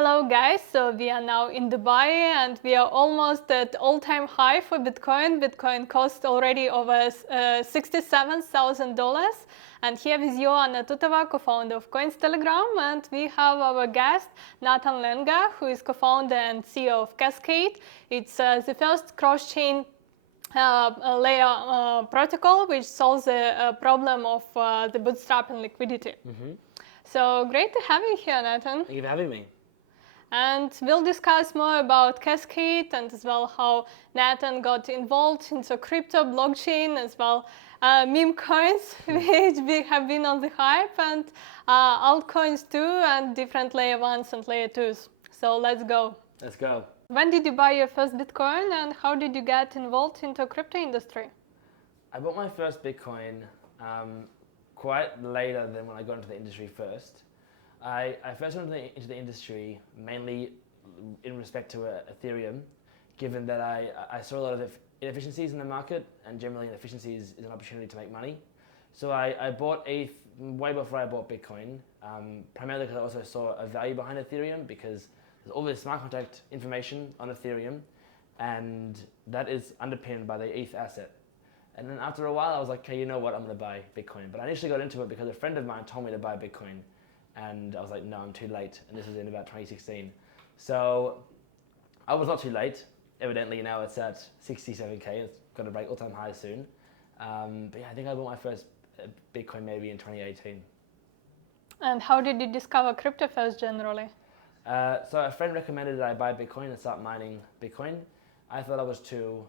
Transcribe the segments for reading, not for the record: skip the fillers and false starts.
Hello guys, so we are now in Dubai and we are almost at all-time high for Bitcoin. Bitcoin cost already over $67,000. And here is Joanna Tutova, co-founder of Coinstelegram, and we have our guest Nathan Lenga, who is co-founder and CEO of Cascade. It's the first cross-chain layer protocol which solves the problem of the bootstrapping liquidity. So great to have you here, Nathan. Thank you for having me. And we'll discuss more about Cascade and as well how Natan got involved into crypto, blockchain, as well meme coins, which have been on the hype, and altcoins too, and different layer ones and layer twos. So let's go. Let's go. When did you buy your first Bitcoin and how did you get involved into crypto industry? I bought my first Bitcoin quite later than when I got into the industry first. I first went into the industry mainly in respect to Ethereum, given that I saw a lot of inefficiencies in the market, and generally inefficiencies is an opportunity to make money. So I bought ETH way before I bought Bitcoin, primarily because I also saw a value behind Ethereum, because there's all this smart contract information on Ethereum, and that is underpinned by the ETH asset. And then after a while I was like, okay, you know what, I'm going to buy Bitcoin. But I initially got into it because a friend of mine told me to buy Bitcoin. And I was like, no, I'm too late. And this was in about 2016. So I was not too late. Evidently now it's at 67K. It's going to break all-time highs soon. But yeah, I think I bought my first Bitcoin maybe in 2018. And how did you discover crypto first generally? So a friend recommended that I buy Bitcoin and start mining Bitcoin. I thought I was too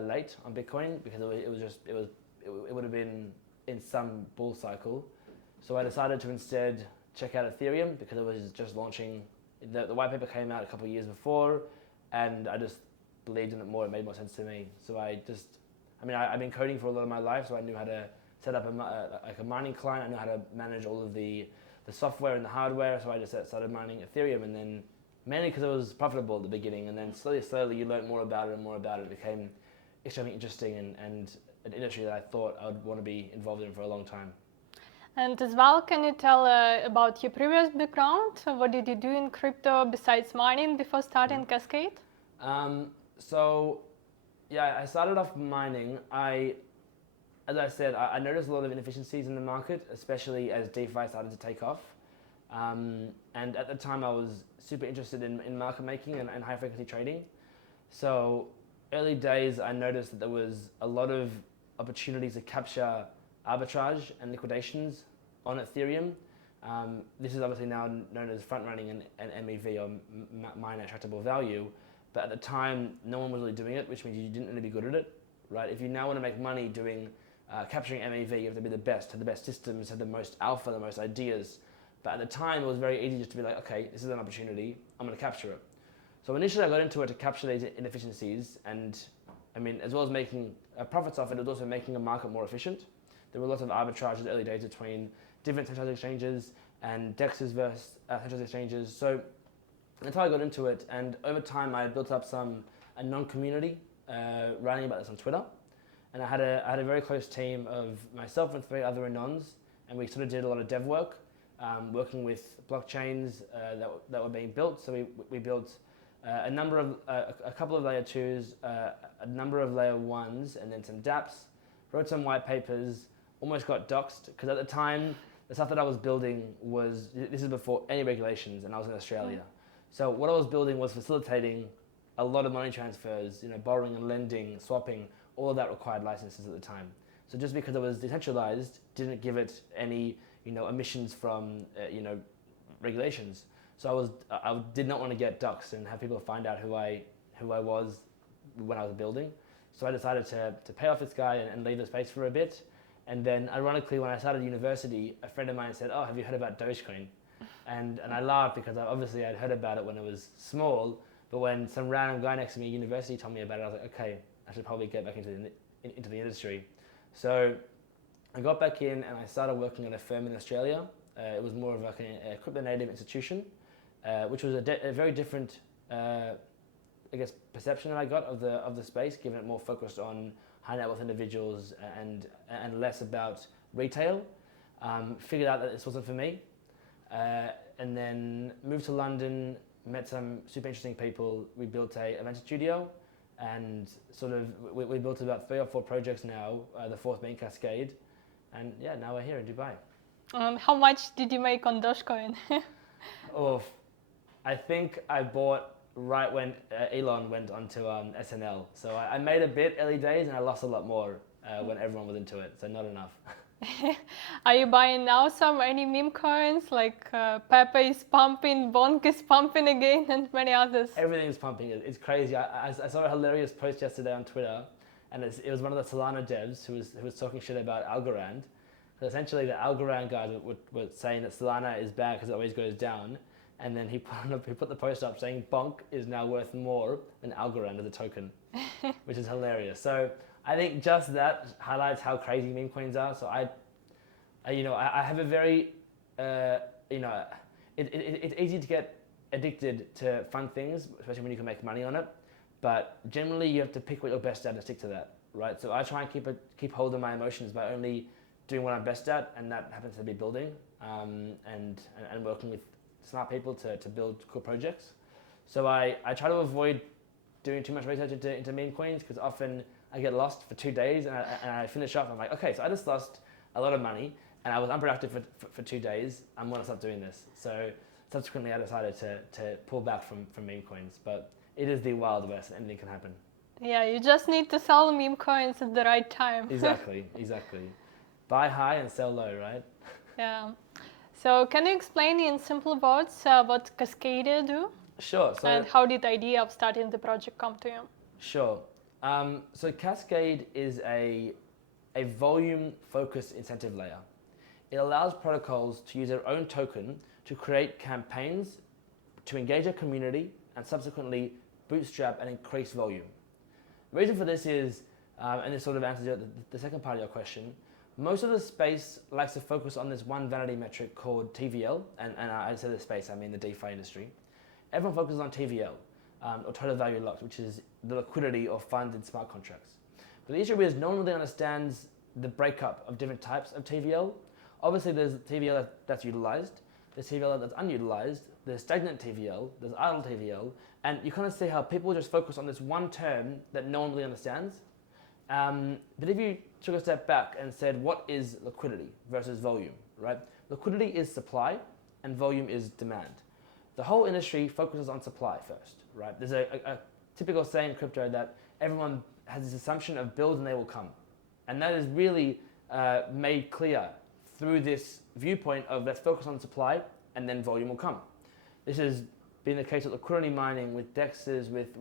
late on Bitcoin because it would have been in some bull cycle. So I decided to instead check out Ethereum because it was just launching. The white paper came out a couple of years before, and I just believed in it more. It made more sense to me. So I've been coding for a lot of my life, so I knew how to set up a mining client. I know how to manage all of the software and the hardware. So I just started mining Ethereum, and then mainly because it was profitable at the beginning, and then slowly you learn more about it and more about it. It became extremely interesting and an industry that I thought I would want to be involved in for a long time. And as well, can you tell about your previous background? What did you do in crypto besides mining before starting Cascade? So, yeah, I started off mining. As I said, I noticed a lot of inefficiencies in the market, especially as DeFi started to take off. And at the time, I was super interested in market making and high frequency trading. So, early days, I noticed that there was a lot of opportunities to capture arbitrage and liquidations on Ethereum. This is obviously now known as front running and MEV, or mine attractable value. But at the time, no one was really doing it, which means you didn't really be good at it, right? If you now want to make money doing capturing MEV, you have to be the best, have the best systems, have the most alpha, the most ideas. But at the time, it was very easy just to be like, okay, this is an opportunity, I'm going to capture it. So initially, I got into it to capture these inefficiencies, and I mean, as well as making profits off it, it was also making a market more efficient. There were lots of arbitrage in the early days between different centralized exchanges and DEXs versus centralized exchanges. So that's how I got into it. And over time, I built up a non-community writing about this on Twitter. And I had a very close team of myself and 3 other anons. And we sort of did a lot of dev work, working with blockchains that were being built. So we built a couple of layer 2s, a number of layer 1s, and then some dApps, wrote some white papers, almost got doxxed, because at the time, the stuff that I was building this is before any regulations, and I was in Australia. So what I was building was facilitating a lot of money transfers, borrowing and lending, swapping, all of that required licenses at the time. So just because it was decentralized, didn't give it any, emissions from, regulations. So I did not want to get doxxed and have people find out who I was when I was building. So I decided to pay off this guy and leave the space for a bit. And then, ironically, when I started university, a friend of mine said, "Oh, have you heard about Dogecoin?" And I laughed because obviously I'd heard about it when it was small. But when some random guy next to me at university told me about it, I was like, okay, I should probably get back into the industry. So I got back in and I started working at a firm in Australia. It was more of like a crypto native institution, which was a very different, perception that I got of the space, given it more focused on high net worth individuals and less about retail. Figured out that this wasn't for me. and then moved to London, met some super interesting people. We built a event studio, and sort of we built about 3 or 4 projects now, the 4th being Cascade, and yeah, now we're here in Dubai. How much did you make on Dogecoin? Oh, I think I bought right when Elon went onto SNL. So I made a bit early days and I lost a lot more when everyone was into it. So not enough. Are you buying now any meme coins like Pepe is pumping, Bonk is pumping again, and many others? Everything's pumping. It's crazy. I saw a hilarious post yesterday on Twitter, and it was one of the Solana devs who was talking shit about Algorand. So essentially, the Algorand guys were saying that Solana is bad because it always goes down. And then he put the post up saying Bonk is now worth more than Algorand as a token, which is hilarious. So I think just that highlights how crazy meme coins are. So I have a very, it's easy to get addicted to fun things, especially when you can make money on it. But generally, you have to pick what you're best at and stick to that, right? So I try and keep hold of my emotions by only doing what I'm best at, and that happens to be building and working with smart people to build cool projects. So I try to avoid doing too much research into meme coins because often I get lost for 2 days and I finish up. I'm like, okay, so I just lost a lot of money and I was unproductive for 2 days. I'm gonna stop doing this. So subsequently I decided to pull back from meme coins, but it is the Wild West and anything can happen. Yeah, you just need to sell meme coins at the right time. Exactly. Buy high and sell low, right? Yeah. So can you explain in simple words what Cascade do? Sure. So, and how did the idea of starting the project come to you? Sure. So Cascade is a volume-focused incentive layer. It allows protocols to use their own token to create campaigns, to engage a community, and subsequently bootstrap and increase volume. The reason for this is, and this sort of answers the second part of your question, most of the space likes to focus on this one vanity metric called TVL, and I say the space, I mean the DeFi industry. Everyone focuses on TVL, or total value locked, which is the liquidity of funds in smart contracts. But the issue is no one really understands the breakup of different types of TVL. Obviously there's TVL that's utilized, there's TVL that's unutilized, there's stagnant TVL, there's idle TVL, and you kind of see how people just focus on this one term that no one really understands. But if you took a step back and said, what is liquidity versus volume, right? Liquidity is supply and volume is demand. The whole industry focuses on supply first, right? There's a typical saying in crypto that everyone has this assumption of build and they will come. And that is really made clear through this viewpoint of let's focus on supply and then volume will come. This has been the case with liquidity mining, with DEXs, with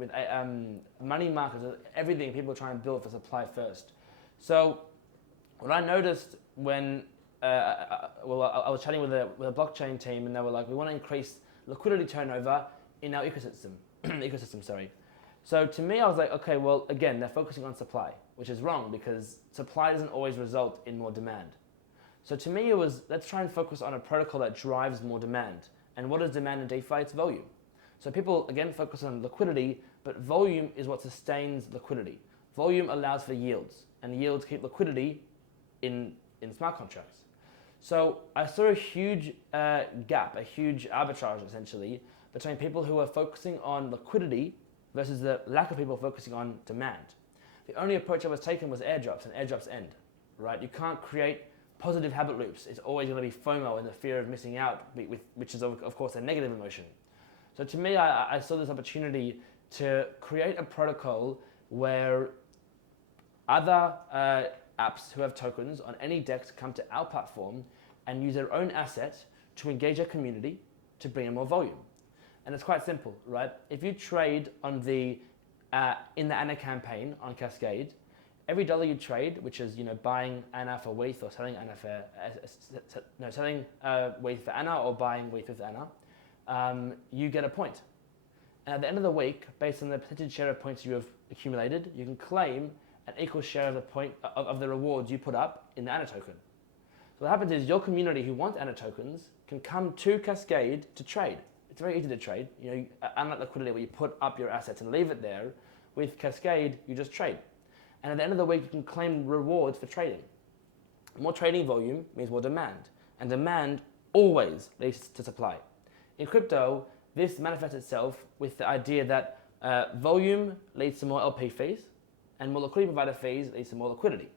money markets, everything people are trying to build for supply first. So what I noticed when I was chatting with a blockchain team and they were like, we want to increase liquidity turnover in our ecosystem, sorry. So to me, I was like, okay, well, again, they're focusing on supply, which is wrong because supply doesn't always result in more demand. So to me, it was, let's try and focus on a protocol that drives more demand. And what is demand in DeFi? It's volume. So people, again, focus on liquidity, but volume is what sustains liquidity. Volume allows for yields, and yields keep liquidity in smart contracts. So I saw a huge gap, a huge arbitrage, essentially, between people who are focusing on liquidity versus the lack of people focusing on demand. The only approach that was taken was airdrops, and airdrops end, right? You can't create positive habit loops. It's always going to be FOMO and the fear of missing out, which is, of course, a negative emotion. So to me, I saw this opportunity to create a protocol where other apps who have tokens on any DEX come to our platform and use their own asset to engage a community to bring in more volume. And it's quite simple, right? If you trade on the in the ANA campaign on Cascade, every dollar you trade, which is buying ANA for WETH or selling ANA for selling WETH for ANA or buying WETH with ANA, you get a point. And at the end of the week, based on the percentage share of points you have accumulated, you can claim an equal share of the of the rewards you put up in the ANA token. So what happens is your community who want ANA tokens can come to Cascade to trade. It's very easy to trade. Unlike liquidity where you put up your assets and leave it there, with Cascade, you just trade. And at the end of the week, you can claim rewards for trading. More trading volume means more demand. And demand always leads to supply. In crypto, this manifests itself with the idea that volume leads to more LP fees, and more liquidity provider fees leads to more liquidity.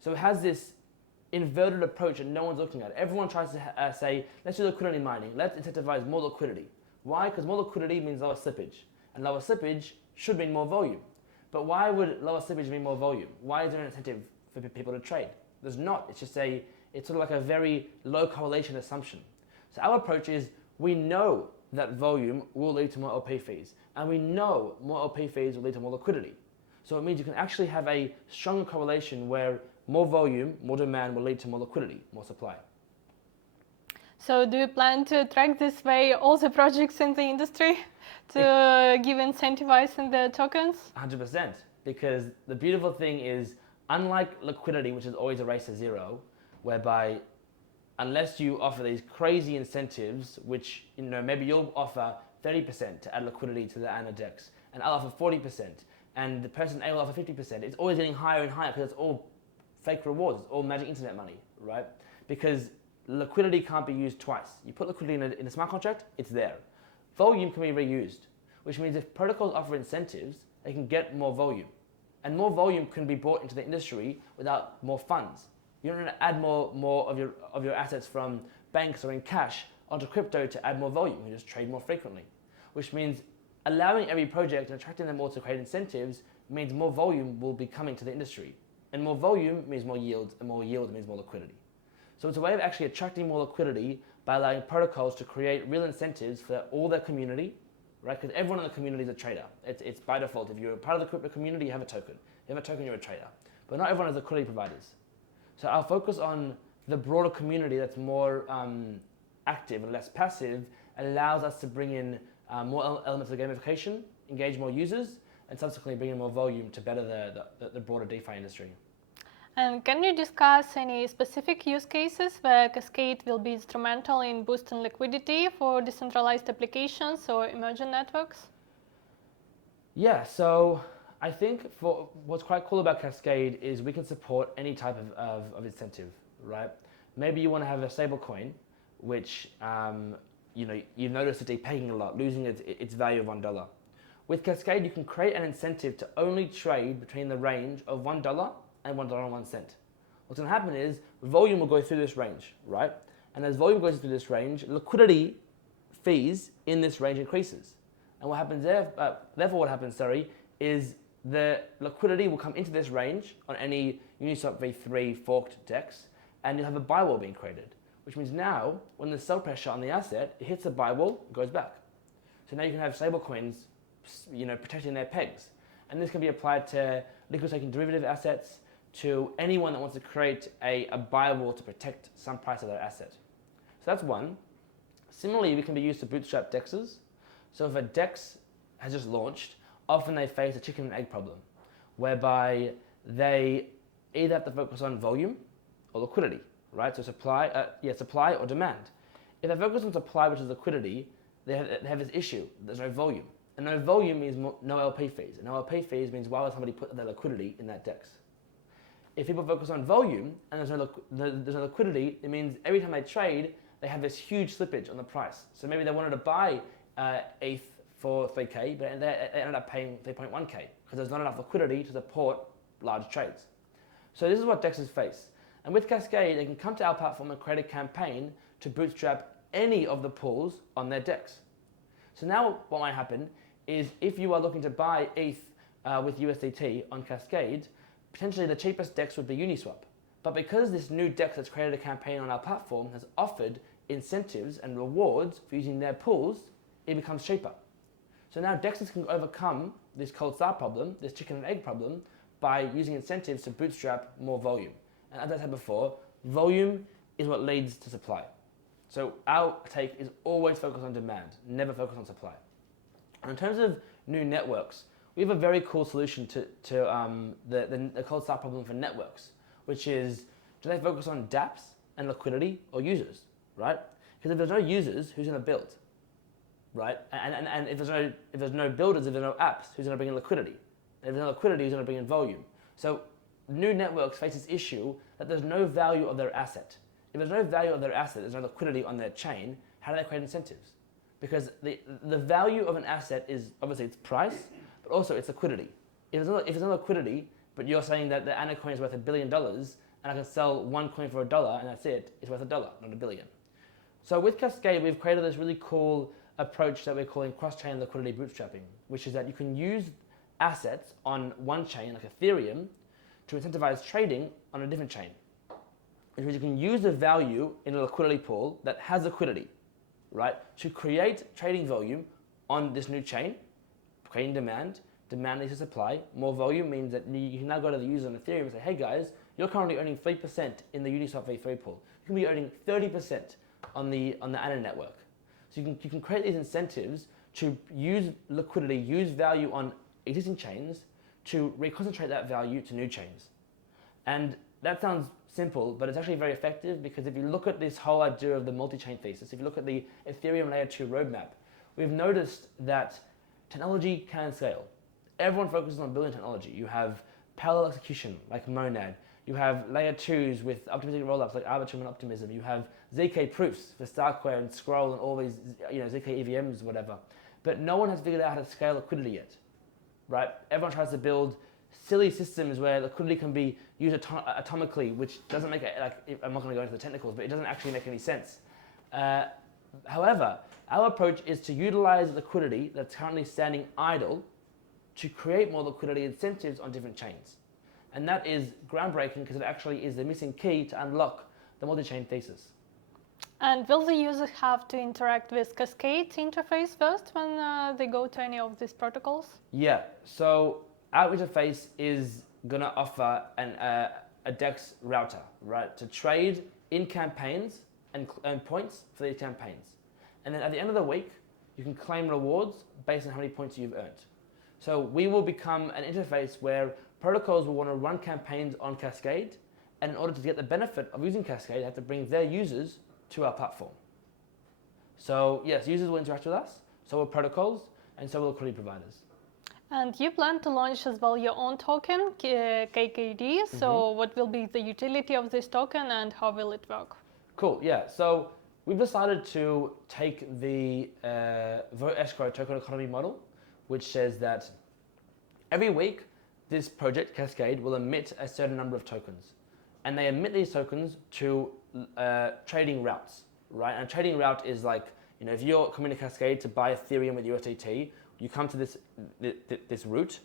So it has this inverted approach and no one's looking at it. Everyone tries to say, let's do liquidity mining, let's incentivize more liquidity. Why? Because more liquidity means lower slippage, and lower slippage should mean more volume. But why would lower slippage mean more volume? Why is there an incentive for people to trade? There's not. It's just it's sort of like a very low correlation assumption. So our approach is, we know that volume will lead to more LP fees, and we know more LP fees will lead to more liquidity. So it means you can actually have a stronger correlation where more volume, more demand will lead to more liquidity, more supply. So do you plan to track this way all the projects in the industry to give incentivize in the tokens? 100%, because the beautiful thing is, unlike liquidity, which is always a race to zero, whereby unless you offer these crazy incentives, which maybe you'll offer 30% to add liquidity to the ANA DEX, and I'll offer 40%, and the person A will offer 50%, it's always getting higher and higher because it's all fake rewards, it's all magic internet money, right? Because liquidity can't be used twice. You put liquidity in a smart contract, it's there. Volume can be reused, which means if protocols offer incentives, they can get more volume. And more volume can be brought into the industry without more funds. You don't need to add more of your assets from banks or in cash onto crypto to add more volume. You just trade more frequently, which means allowing every project and attracting them all to create incentives means more volume will be coming to the industry. And more volume means more yield, and more yield means more liquidity. So it's a way of actually attracting more liquidity by allowing protocols to create real incentives for all their community, right? Because everyone in the community is a trader. It's by default. If you're a part of the crypto community, you have a token. If you have a token, you're a trader. But not everyone has liquidity providers. So I'll focus on the broader community that's more active and less passive, allows us to bring in more elements of gamification, engage more users, and subsequently bring in more volume to better the broader DeFi industry. And can you discuss any specific use cases where Cascade will be instrumental in boosting liquidity for decentralized applications or emerging networks? Yeah, so I think for what's quite cool about Cascade is we can support any type of incentive, right? Maybe you want to have a stable coin, which you've noticed it depegging a lot, losing its value of $1. With Cascade, you can create an incentive to only trade between the range of $1 and $1.01. What's going to happen is volume will go through this range, right? And as volume goes through this range, liquidity fees in this range increases. And what happens therefore what happens, is the liquidity will come into this range on any Uniswap v3 forked DEX, and you'll have a buy wall being created, which means now when there's sell pressure on the asset, it hits the buy wall, it goes back. So now you can have stable coins, protecting their pegs. And this can be applied to liquid staking derivative assets, to anyone that wants to create a buy wall to protect some price of their asset. So that's one. Similarly, we can be used to bootstrap DEXs. So if a DEX has just launched, often they face a chicken and egg problem, whereby they either have to focus on volume or liquidity, right? So supply or demand. If they focus on supply, which is liquidity, they have this issue, there's no volume. And no volume means no LP fees. And no LP fees means why would somebody put their liquidity in that DEX? If people focus on volume and there's no liquidity, it means every time they trade, they have this huge slippage on the price. So maybe they wanted to buy ETH for 3K, but they ended up paying 3.1K because there's not enough liquidity to support large trades. So this is what DEXs face. And with Cascade, they can come to our platform and create a campaign to bootstrap any of the pools on their DEX. So now what might happen is if you are looking to buy ETH with USDT on Cascade, potentially the cheapest DEX would be Uniswap. But because this new DEX that's created a campaign on our platform has offered incentives and rewards for using their pools, it becomes cheaper. So now DEXs can overcome this cold start problem, this chicken and egg problem, by using incentives to bootstrap more volume. And as I said before, volume is what leads to supply. So our take is always focused on demand, never focus on supply. And in terms of new networks, we have a very cool solution to the cold start problem for networks, which is, do they focus on dApps and liquidity or users, right? Because if there's no users, who's going to build, right? And if there's no builders, if there's no apps, who's going to bring in liquidity? And if there's no liquidity, who's going to bring in volume? So new networks face this issue that there's no value of their asset. If there's no value of their asset, there's no liquidity on their chain, how do they create incentives? because the value of an asset is obviously its price, but also its liquidity. If it's not liquidity, but you're saying that the Ana coin is worth $1 billion, and I can sell one coin for $1, and that's it, it's worth $1, not $1 billion. So with Cascade, we've created this really cool approach that we're calling cross-chain liquidity bootstrapping, which is that you can use assets on one chain, like Ethereum, to incentivize trading on a different chain. Which means you can use the value in a liquidity pool that has liquidity, right, to create trading volume on this new chain, creating demand. Demand leads to supply. More volume means that you can now go to the user on Ethereum and say, hey guys, you're currently earning 3% in the Uniswap V3 pool. You can be earning 30% on the Ana network. So you can create these incentives to use liquidity, use value on existing chains to reconcentrate that value to new chains. And that sounds simple, but it's actually very effective, because if you look at this whole idea of the multi-chain thesis, if you look at the Ethereum layer 2 roadmap, we've noticed that technology can scale. Everyone focuses on building technology. You have parallel execution like Monad. You have layer 2s with optimistic rollups like Arbitrum and Optimism. You have ZK proofs for Starkware and Scroll and all these, ZK EVMs, whatever. But no one has figured out how to scale liquidity yet, right? Everyone tries to build silly systems where liquidity can be used atomically, which doesn't make it, I'm not going to go into the technicals, but it doesn't actually make any sense. However, our approach is to utilize liquidity that's currently standing idle to create more liquidity incentives on different chains. And that is groundbreaking, because it actually is the missing key to unlock the multi-chain thesis. And will the user have to interact with Cascade interface first when they go to any of these protocols? Yeah, so our interface is going to offer a DEX router, right, to trade in campaigns and earn points for these campaigns. And then at the end of the week, you can claim rewards based on how many points you've earned. So we will become an interface where protocols will want to run campaigns on Cascade, and in order to get the benefit of using Cascade, they have to bring their users to our platform. So yes, users will interact with us, so will protocols, and so will liquidity providers. And you plan to launch as well your own token, KKD. So what will be the utility of this token and how will it work? Cool, yeah. So we've decided to take the vote escrow token economy model, which says that every week this project, Cascade, will emit a certain number of tokens. And they emit these tokens to trading routes, right? And a trading route is like, if you're coming to Cascade to buy Ethereum with USDT, you come to this route,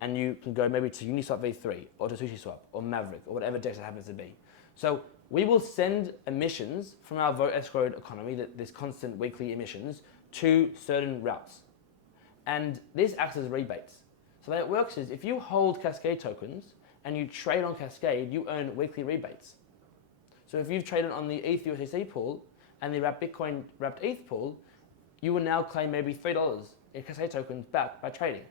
and you can go maybe to Uniswap V3 or to SushiSwap or Maverick or whatever DEX it happens to be. So we will send emissions from our vote escrowed economy, this constant weekly emissions, to certain routes. And this acts as rebates. So the way it works is if you hold Cascade tokens and you trade on Cascade, you earn weekly rebates. So if you've traded on the ETH USDC pool and the wrapped Bitcoin wrapped ETH pool, you will now claim maybe $3 in Cascade tokens back by trading.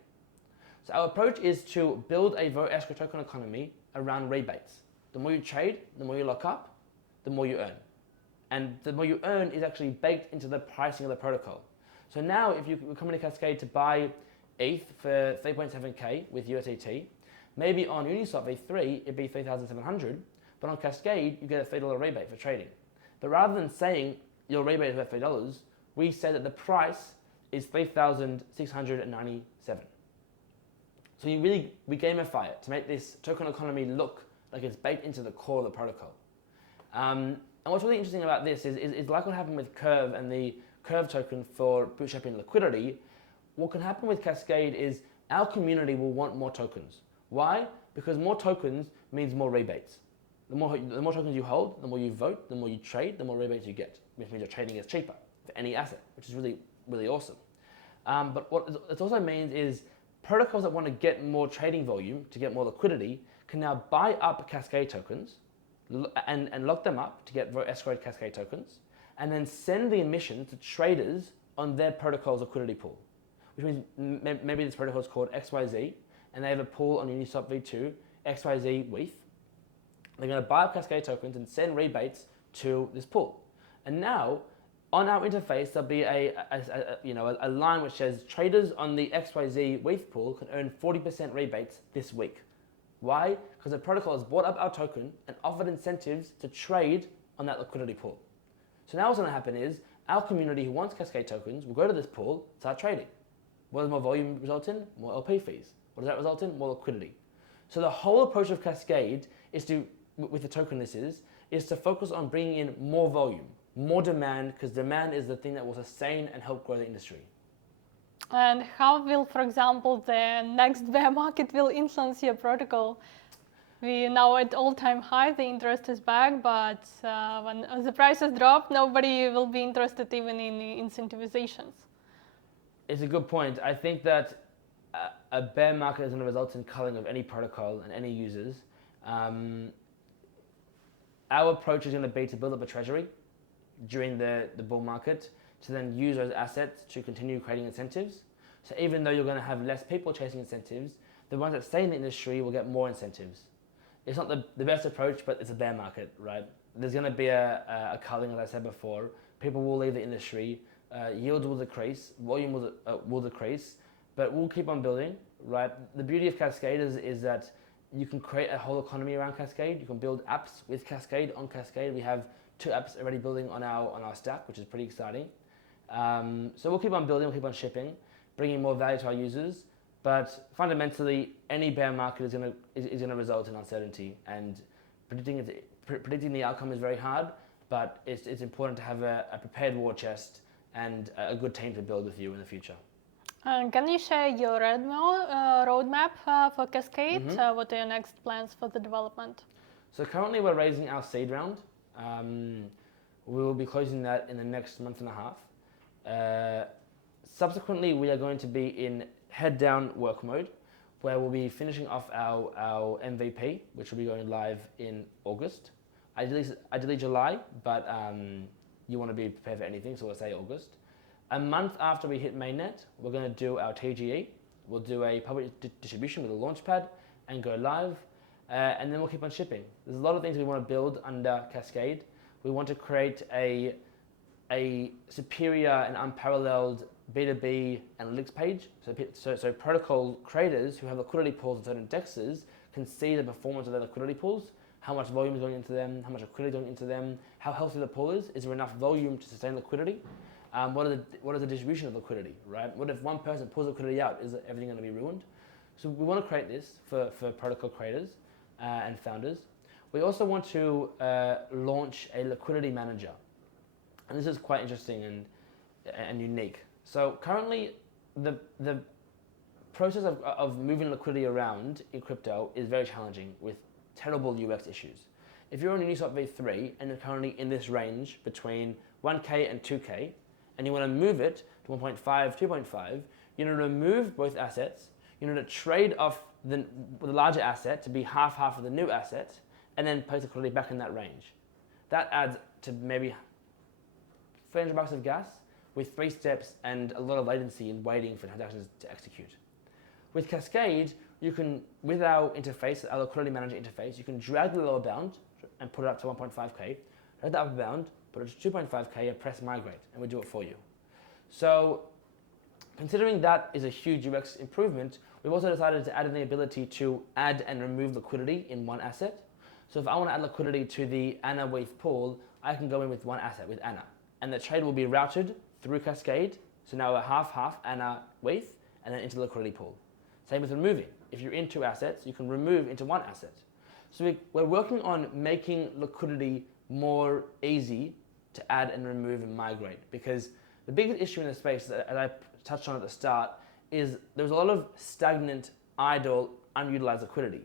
So our approach is to build a vote escrow token economy around rebates. The more you trade, the more you lock up, the more you earn. And the more you earn is actually baked into the pricing of the protocol. So now if you come into Cascade to buy ETH for 3.7K with USDT, maybe on Uniswap V3 it'd be 3,700, but on Cascade you get a $3 rebate for trading. But rather than saying your rebate is worth $3, we say that the price is 3,697. So we gamify it to make this token economy look like it's baked into the core of the protocol. And what's really interesting about this is like what happened with Curve and the Curve token for bootstrapping liquidity. What can happen with Cascade is our community will want more tokens. Why? Because more tokens means more rebates. The more tokens you hold, the more you vote, the more you trade, the more rebates you get, which means your trading is cheaper for any asset, which is really, really awesome. But what it also means is protocols that want to get more trading volume, to get more liquidity, can now buy up Cascade tokens and lock them up to get escrowed Cascade tokens, and then send the emission to traders on their protocol's liquidity pool, which means maybe this protocol is called XYZ, and they have a pool on Uniswap V2, XYZ WETH. They're going to buy up Cascade tokens and send rebates to this pool. And now, on our interface, there'll be a line which says traders on the XYZ WETH pool can earn 40% rebates this week. Why? Because the protocol has bought up our token and offered incentives to trade on that liquidity pool. So now what's going to happen is our community who wants Cascade tokens will go to this pool, start trading. What does more volume result in? More LP fees. What does that result in? More liquidity. So the whole approach of Cascade is to, with the token this is to focus on bringing in more volume, more demand, because demand is the thing that will sustain and help grow the industry. And how will, for example, the next bear market will influence your protocol? We now at all-time high, the interest is back, but when the prices drop, nobody will be interested even in incentivizations. It's a good point. I think that a bear market is going to result in culling of any protocol and any users. Our approach is going to be to build up a treasury during the bull market to then use those assets to continue creating incentives. So even though you're going to have less people chasing incentives, the ones that stay in the industry will get more incentives. It's not the best approach, but it's a bear market, right? There's going to be a culling, as I said before. People will leave the industry. Yields will decrease. Volume will decrease. But we'll keep on building, right? The beauty of Cascade is that you can create a whole economy around Cascade. You can build apps with Cascade on Cascade. We have 2 apps already building on our stack, which is pretty exciting. So we'll keep on building, we'll keep on shipping, bringing more value to our users. But fundamentally, any bear market is gonna result in uncertainty, and predicting the outcome is very hard. But it's important to have a prepared war chest and a good team to build with you in the future. Can you share your roadmap for Cascade? Mm-hmm. What are your next plans for the development? So currently we're raising our seed round. We will be closing that in the next month and a half. Subsequently, we are going to be in head down work mode, where we'll be finishing off our MVP, which will be going live in August. Ideally July, but you want to be prepared for anything, so we'll say August. A month after we hit mainnet, we're going to do our TGE. We'll do a public distribution with a launchpad and go live, and then we'll keep on shipping. There's a lot of things we want to build under Cascade. We want to create a superior and unparalleled B2B analytics page. So protocol creators who have liquidity pools in certain dexes can see the performance of their liquidity pools, how much volume is going into them, how much liquidity is going into them, how healthy the pool is there enough volume to sustain liquidity? What is the distribution of liquidity, right? What if one person pulls liquidity out? Is everything going to be ruined? So we want to create this for protocol creators and founders. We also want to launch a liquidity manager. And this is quite interesting and unique. So currently, the process of moving liquidity around in crypto is very challenging with terrible UX issues. If you're on Uniswap v3 and you're currently in this range between 1K and 2K, and you want to move it to 1.5, 2.5, you need to remove both assets, you need to trade off the larger asset to be half of the new asset, and then place liquidity back in that range. That adds to maybe $300 of gas with 3 steps and a lot of latency in waiting for transactions to execute. With Cascade, you can, with our interface, our liquidity manager interface, you can drag the lower bound and put it up to 1.5K, drag the upper bound, put it to 2.5K and press migrate, and we do it for you. So considering that is a huge UX improvement, we've also decided to add in the ability to add and remove liquidity in one asset. So if I want to add liquidity to the Anna WETH pool, I can go in with one asset, with Anna. And the trade will be routed through Cascade, so now we're half Anna WETH, and then into the liquidity pool. Same with removing. If you're in 2 assets, you can remove into 1 asset. So we're working on making liquidity more easy to add and remove and migrate, because the biggest issue in the space, as I touched on at the start, is there's a lot of stagnant, idle, unutilized liquidity.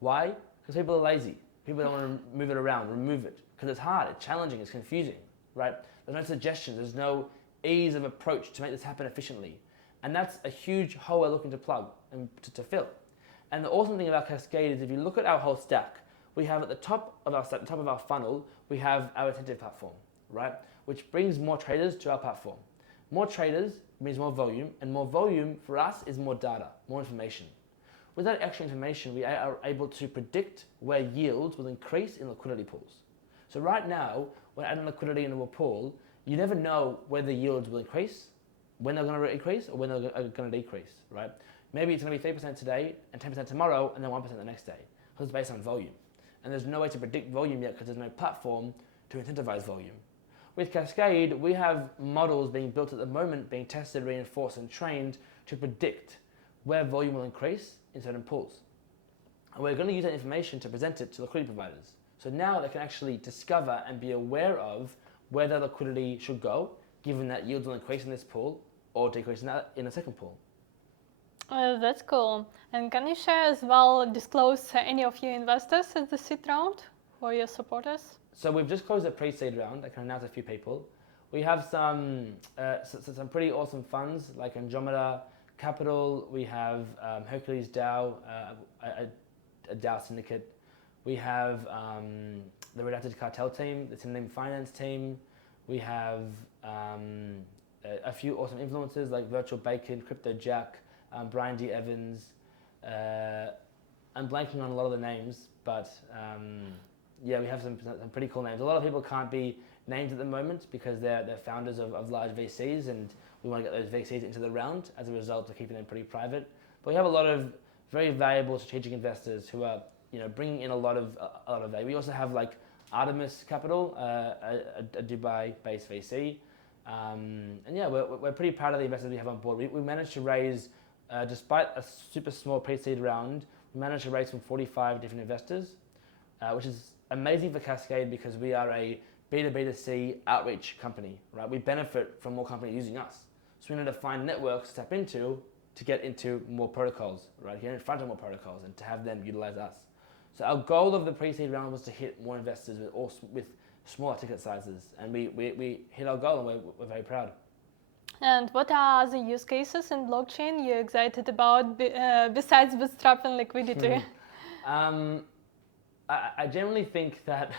Why? Because people are lazy. People don't want to move it around, remove it, because it's hard, it's challenging, it's confusing, right? There's no suggestions, there's no ease of approach to make this happen efficiently. And that's a huge hole we're looking to plug and to fill. And the awesome thing about Cascade is if you look at our whole stack, we have at the top of our stack, the top of our funnel, we have our incentive platform, right? Which brings more traders to our platform. More traders means more volume, and more volume for us is more data, more information. With that extra information, we are able to predict where yields will increase in liquidity pools. So right now, when adding liquidity into a pool, you never know whether yields will increase, when they're going to increase, or when they're going to decrease, right? Maybe it's going to be 3% today, and 10% tomorrow, and then 1% the next day, because it's based on volume. And there's no way to predict volume yet, because there's no platform to incentivize volume. with Cascade, we have models being built at the moment, being tested, reinforced, and trained to predict where volume will increase in certain pools. And we're going to use that information to present it to liquidity providers. So now they can actually discover and be aware of where their liquidity should go, given that yields will increase in this pool or decrease in a second pool. That's cool. And can you share as well, disclose any of your investors at the seed round or your supporters? So we've just closed a pre-seed round. I can announce a few people. We have some pretty awesome funds like Andromeda Capital. We have Hercules DAO, a DAO syndicate. We have the Redacted Cartel team, the Cinnamon Finance team. We have a few awesome influencers like Virtual Bacon, Crypto Jack, Brian D. Evans. I'm blanking on a lot of the names, but yeah, we have some pretty cool names. A lot of people can't be named at the moment because they're founders of large VCs, and we want to get those VCs into the round. As a result, we're keeping them pretty private. But we have a lot of very valuable strategic investors who are bringing in a lot of value. We also have like Artemis Capital, a Dubai-based VC, and yeah, we're pretty proud of the investors we have on board. We managed to raise, despite a super small pre-seed round, we managed to raise from 45 different investors, which is amazing for Cascade because we are a B2B2C outreach company, right? We benefit from more companies using us. So we need to find networks to tap into to get into more protocols, right? Get in front of more protocols and to have them utilize us. So our goal of the pre-seed round was to hit more investors with smaller ticket sizes, and we hit our goal, and we're very proud. And what are other use cases in blockchain you're excited about besides bootstrapping liquidity? I generally think that,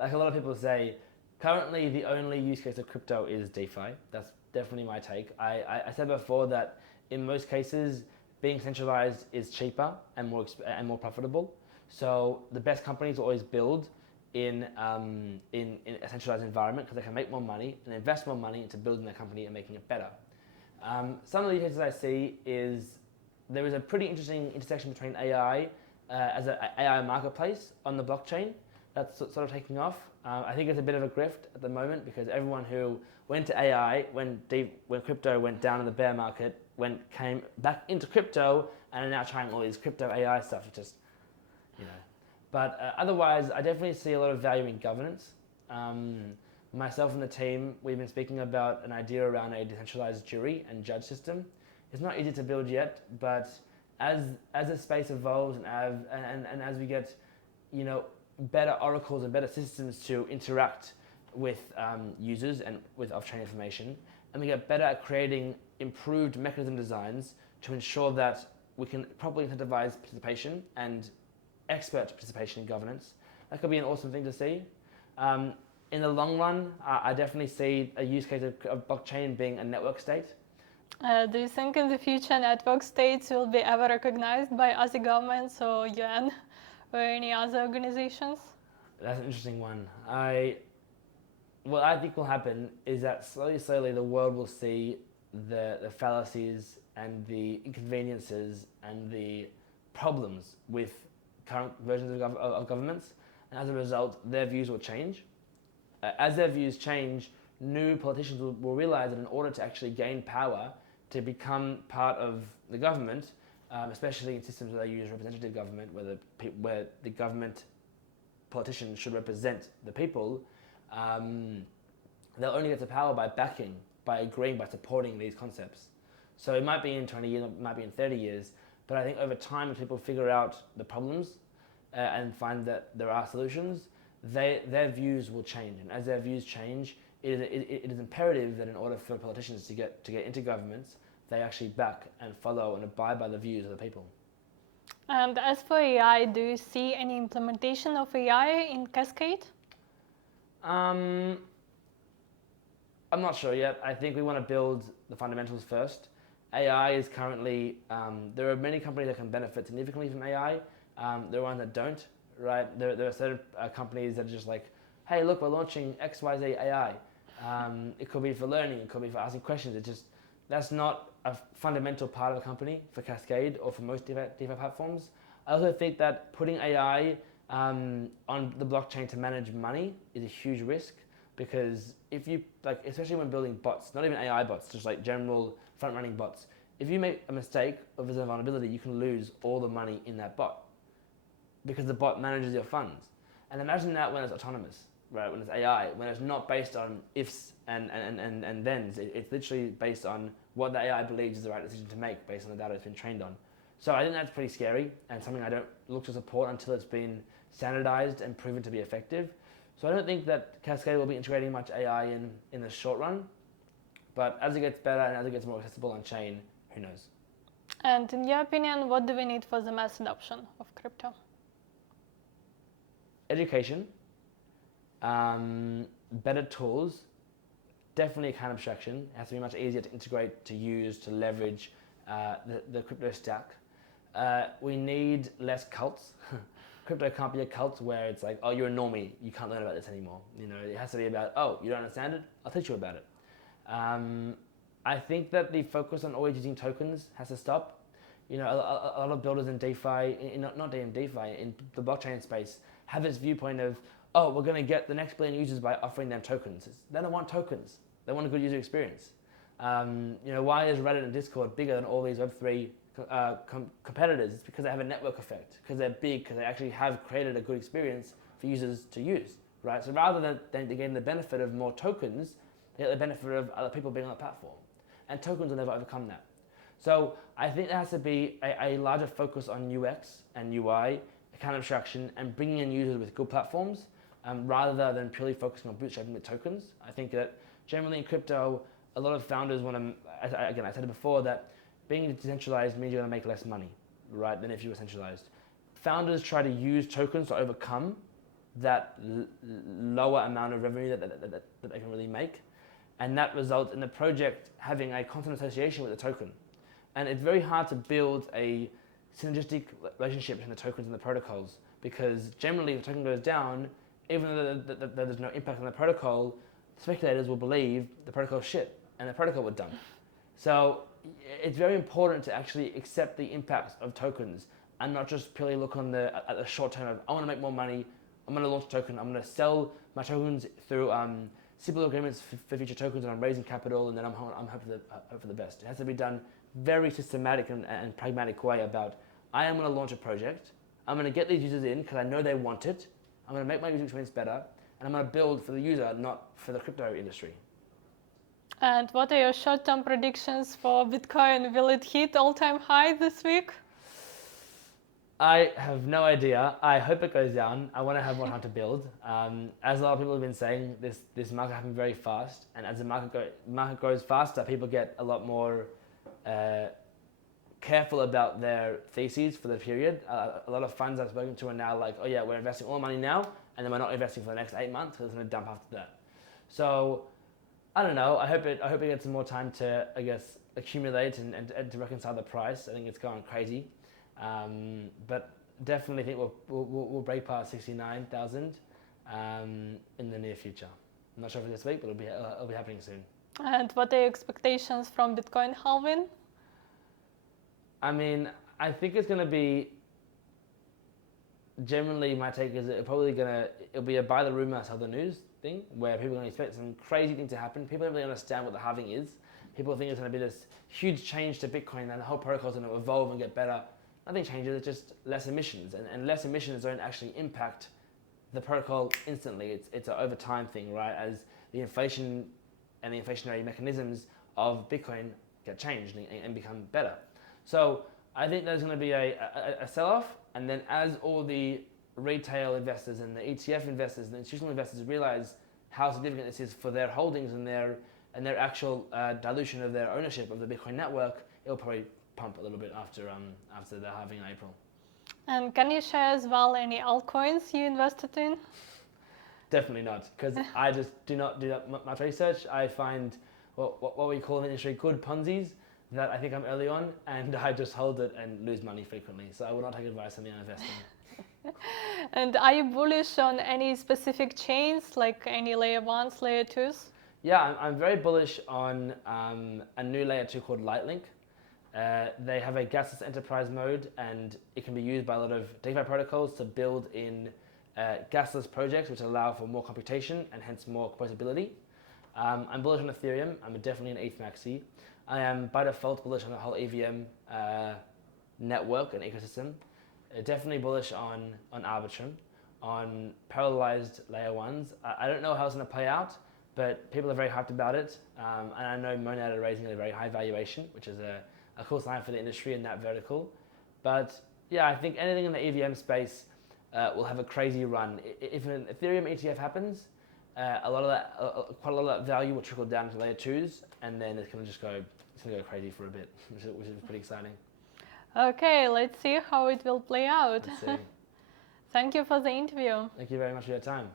like a lot of people say, currently the only use case of crypto is DeFi. That's definitely my take. I said before that in most cases, being centralized is cheaper and more profitable. So the best companies always build in a centralized environment because they can make more money and invest more money into building their company and making it better. Some of the use cases I see is there is a pretty interesting intersection between AI as an AI marketplace on the blockchain that's sort of taking off. I think it's a bit of a grift at the moment because everyone who went to AI when crypto went down in the bear market came back into crypto and are now trying all these crypto AI stuff. It's just, But otherwise, I definitely see a lot of value in governance. Myself and the team, we've been speaking about an idea around a decentralized jury and judge system. It's not easy to build yet, but as the space evolves and as we get, better oracles and better systems to interact with users and with off-chain information, and we get better at creating improved mechanism designs to ensure that we can properly incentivize participation and expert participation in governance. That could be an awesome thing to see. In the long run, I definitely see a use case of blockchain being a network state. Do you think in the future network states will be ever recognized by other governments or UN or any other organizations? That's an interesting one. What I think will happen is that slowly the world will see the fallacies and the inconveniences and the problems with current versions of governments, and as a result, their views will change. As their views change, new politicians will realize that in order to actually gain power, to become part of the government, especially in systems where they use representative government, where the government politicians should represent the people, they'll only get to power by agreeing, by supporting these concepts. So it might be in 20 years, it might be in 30 years, but I think over time, as people figure out the problems and find that there are solutions, their views will change. And as their views change, it is imperative that in order for politicians to get into governments, they actually back and follow and abide by the views of the people. And as for AI, do you see any implementation of AI in Cascade? I'm not sure yet. I think we want to build the fundamentals first. AI is currently, there are many companies that can benefit significantly from AI. There are ones that don't, right? There are certain companies that are just like, hey, look, we're launching XYZ AI. It could be for learning, it could be for asking questions. That's not a fundamental part of a company for Cascade or for most DeFi platforms. I also think that putting AI on the blockchain to manage money is a huge risk. because if you like, especially when building bots, not even AI bots, just like general front-running bots, if you make a mistake or there's a vulnerability, you can lose all the money in that bot because the bot manages your funds. And imagine that when it's autonomous, right? When it's AI, when it's not based on ifs and thens. It's literally based on what the AI believes is the right decision to make based on the data it's been trained on. So I think that's pretty scary and something I don't look to support until it's been standardized and proven to be effective. So I don't think that Cascade will be integrating much AI in the short run. But as it gets better and as it gets more accessible on chain, who knows? And in your opinion, what do we need for the mass adoption of crypto? Education, better tools, definitely account abstraction. It has to be much easier to integrate, to use, to leverage the crypto stack. We need less cults. Crypto can't be a cult where it's like, oh, you're a normie, you can't learn about this anymore. You know, it has to be about, oh, you don't understand it, I'll teach you about it. I think that the focus on always using tokens has to stop. You know, a lot of builders in DeFi, not in DeFi, in the blockchain space, have this viewpoint of, oh, we're going to get the next billion users by offering them tokens. They don't want tokens. They want a good user experience. You know, why is Reddit and Discord bigger than all these Web3 competitors? It's because they have a network effect, because they're big, because they actually have created a good experience for users to use, right? So rather than getting the benefit of more tokens, they get the benefit of other people being on the platform. And tokens will never overcome that. So I think there has to be a larger focus on UX and UI, account abstraction, and bringing in users with good platforms, rather than purely focusing on bootstrapping with tokens. I think that generally in crypto, a lot of founders want to, again, I said it before, that being decentralized means you're going to make less money, right, than if you were centralized. Founders try to use tokens to overcome that lower amount of revenue that they can really make. And that results in the project having a constant association with the token. And it's very hard to build a synergistic relationship between the tokens and the protocols, because generally if the token goes down, even though there's no impact on the protocol, speculators will believe the protocol's shit and the protocol would dump. So it's very important to actually accept the impacts of tokens and not just purely look on at the short term of, I want to make more money, I'm going to launch a token, I'm going to sell my tokens through simple agreements for future tokens, and I'm raising capital, and then I'm hoping for the best. It has to be done very systematic and pragmatic way about, I am going to launch a project, I'm going to get these users in because I know they want it, I'm going to make my user experience better, and I'm going to build for the user, not for the crypto industry. And what are your short-term predictions for Bitcoin? Will it hit all-time high this week? I have no idea. I hope it goes down. I want to have more time to build. As a lot of people have been saying, this market happened very fast, and as the market grows faster, people get a lot more careful about their theses for the period. A lot of funds I've spoken to are now like, oh yeah, we're investing all the money now, and then we're not investing for the next 8 months because it's going to dump after that. So I don't know. I hope it gets some more time to, I guess, accumulate and to reconcile the price. I think it's going crazy. But definitely think we'll break past 69,000 in the near future. I'm not sure for this week, but it'll be happening soon. And what are your expectations from Bitcoin halving? I mean, I think it's going to be, generally my take is it'll be a buy the rumor, sell the news thing, where people are going to expect some crazy thing to happen. People don't really understand what the halving is. People think it's going to be this huge change to Bitcoin and the whole protocol is going to evolve and get better. Nothing changes, it's just less emissions, and less emissions don't actually impact the protocol instantly. It's an over time thing, right? As the inflation and the inflationary mechanisms of Bitcoin get changed and become better. So I think there's going to be a sell-off, and then as all the retail investors and the ETF investors and the institutional investors realize how significant this is for their holdings and their actual dilution of their ownership of the Bitcoin network, it'll probably pump a little bit after the halving in April. And can you share as well any altcoins you invested in? Definitely not, because I just do not do that much research. I find what we call in the industry good Ponzi's that I think I'm early on, and I just hold it and lose money frequently. So I will not take advice on the investing. And are you bullish on any specific chains, like any layer 1s, layer 2s? Yeah, I'm very bullish on a new layer 2 called Lightlink. They have a gasless enterprise mode, and it can be used by a lot of DeFi protocols to build in gasless projects which allow for more computation and hence more composability. I'm bullish on Ethereum. I'm definitely an ETH maxi. I am by default bullish on the whole EVM network and ecosystem. Definitely bullish on Arbitrum, on parallelized layer ones. I don't know how it's going to play out, but people are very hyped about it. And I know Monad are raising a very high valuation, which is a cool sign for the industry in that vertical. But yeah, I think anything in the EVM space will have a crazy run. If an Ethereum ETF happens, quite a lot of that value will trickle down to layer 2s, and then it's going to go crazy for a bit, which is pretty exciting. Okay, let's see how it will play out. Let's see. Thank you for the interview. Thank you very much for your time.